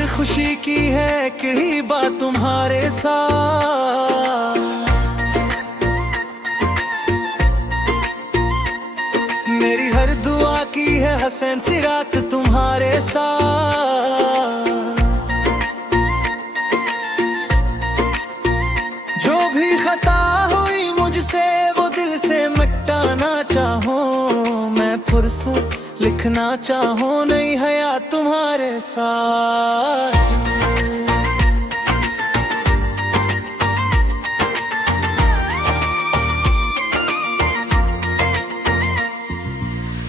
हर खुशी की है एक ही बात तुम्हारे साथ। मेरी हर दुआ की है हसन सी रात तुम्हारे साथ। जो भी खता हुई मुझसे वो दिल से मिटाना चाहूं मैं, फुर्सत लिखना चाहूं नई हयात तुम्हारे साथ।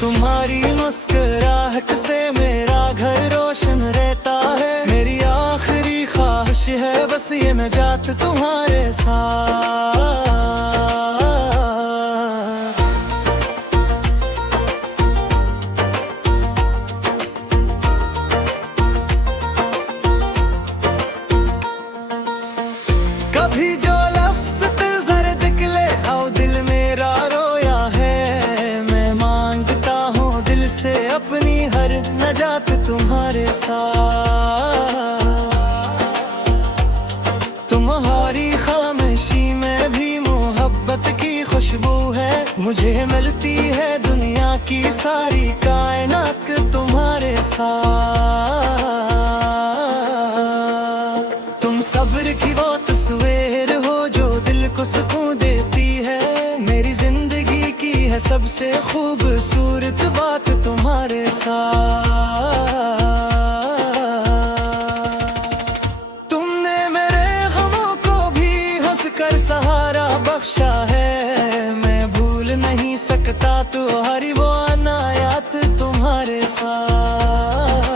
तुम्हारी मुस्कुराहट से मेरा घर रोशन रहता है। मेरी आखिरी ख्वाहिश है बस ये नजात तुम्हारे साथ। कभी जो लफ्ज़ दिल जरे निकले आओ दिल मेरा रोया है, मैं मांगता हूँ दिल से अपनी हर नजात तुम्हारे साथ। तुम्हारी खामोशी में भी मोहब्बत की खुशबू है, मुझे मिलती है दुनिया की सारी कायनात तुम्हारे साथ। तुम सब्र की वो तस्वीर हो जो दिल को सुकून देती है, मेरी जिंदगी की है सबसे खूबसूरत बात तुम्हारे साथ। तुमने मेरे गमों को भी हंसकर सहारा बख्शा है, मैं भूल नहीं सकता तुम्हारी वो अनायात तुम्हारे साथ।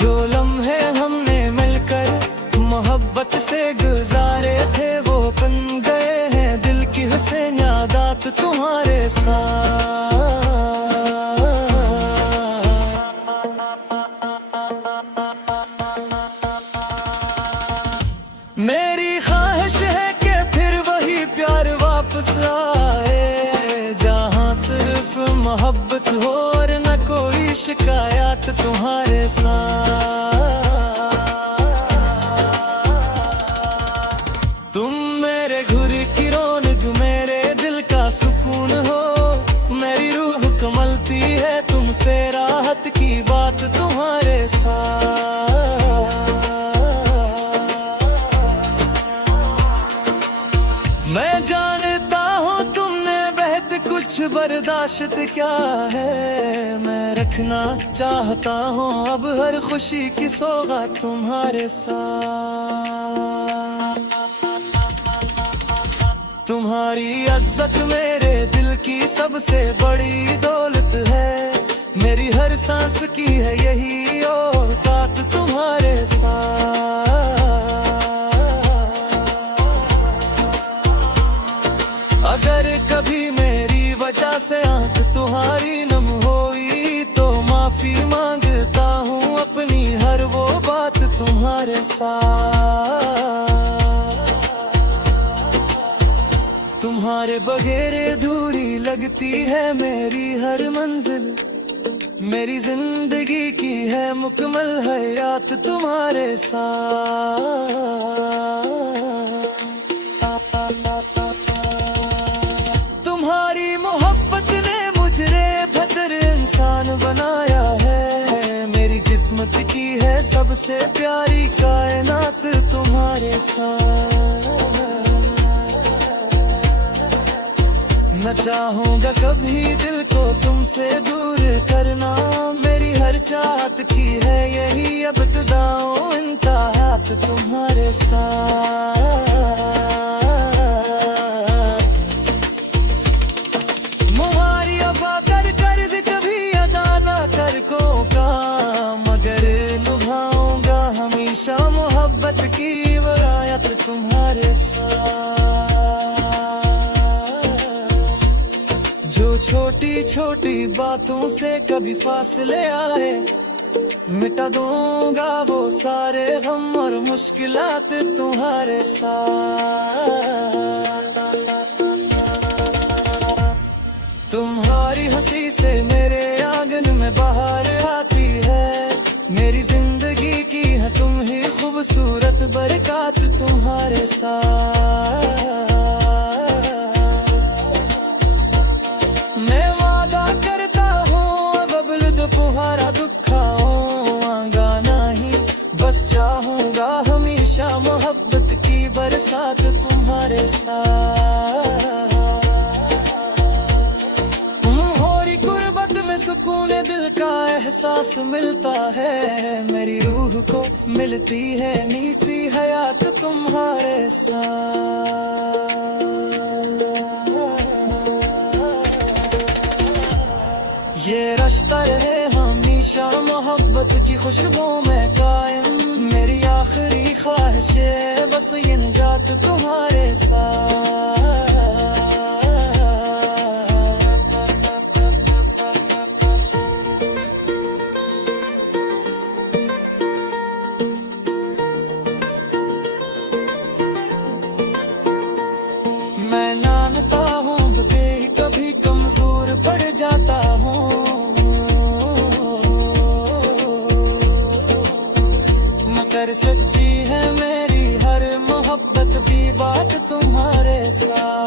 जो लम्हे हमने मिलकर मोहब्बत से गुजारे थे वो बन गए हैं दिल की हसीन यादात तुम्हारे साथ। मेरी ख्वाहिश है कि फिर वही प्यार वापस आए, जहाँ सिर्फ मोहब्बत हो और न कोई शिकायत तुम्हारे साथ। तुम मेरे घर की रौनक मेरे दिल का सुकून हो, मेरी रूह कमलती है तुमसे राहत की बात तुम्हारे साथ। मैं जानता हूँ तुमने बेहद कुछ बर्दाश्त क्या है, मैं रखना चाहता हूँ अब हर खुशी की सौगात तुम्हारे साथ। तुम्हारी इज्जत मेरे दिल की सबसे बड़ी दौलत है, मेरी हर सांस की है यही औकात तुम्हारे साथ। अगर कभी मेरी वजह से आंख तुम्हारी नम हुई तो माफी मांगता हूँ अपनी हर वो बात तुम्हारे साथ। तुम्हारे बगैर अधूरी लगती है मेरी हर मंजिल, मेरी जिंदगी की है मुकम्मल हयात तुम्हारे साथ। तुम्हारी मोहब्बत ने मुझे भद्र इंसान बनाया है, मेरी किस्मत की है सबसे प्यारी कायनात तुम्हारे साथ। न चाहूंगा कभी दिल को तुमसे दूर करना, मेरी हर चाहत की है यही अब इब्तिदाओ इंतहात तुम्हारे साथ। मुहारी अफा कर कर कभी अदा ना कर को काम, मगर निभाऊंगा हमेशा मोहब्बत की वरायत तुम्हारे साथ। जो छोटी छोटी बातों से कभी फासले आए, मिटा दूंगा वो सारे गम और मुश्किलात तुम्हारे साथ। तुम्हारी हंसी से मेरे आंगन में बाहर आती है, एहसास मिलता है, मेरी रूह को मिलती है नीसी हयात तुम्हारे साथ। ये रास्ता है हमेशा मोहब्बत की खुशबू में कायम, मेरी आखिरी ख्वाहिश है बस ये निजात तुम्हारे साथ। मैं जानता हूँ कि कभी कमजोर पड़ जाता हूँ, मगर सच्ची है मेरी हर मोहब्बत की बात तुम्हारे साथ।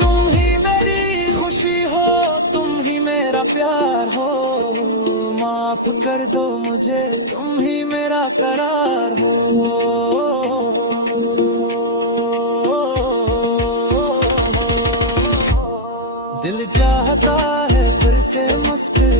तुम ही मेरी खुशी हो, तुम ही मेरा प्यार हो, माफ कर दो मुझे तुम ही मेरा करार हो। दिल चाहता है फिर से मुस्कुरा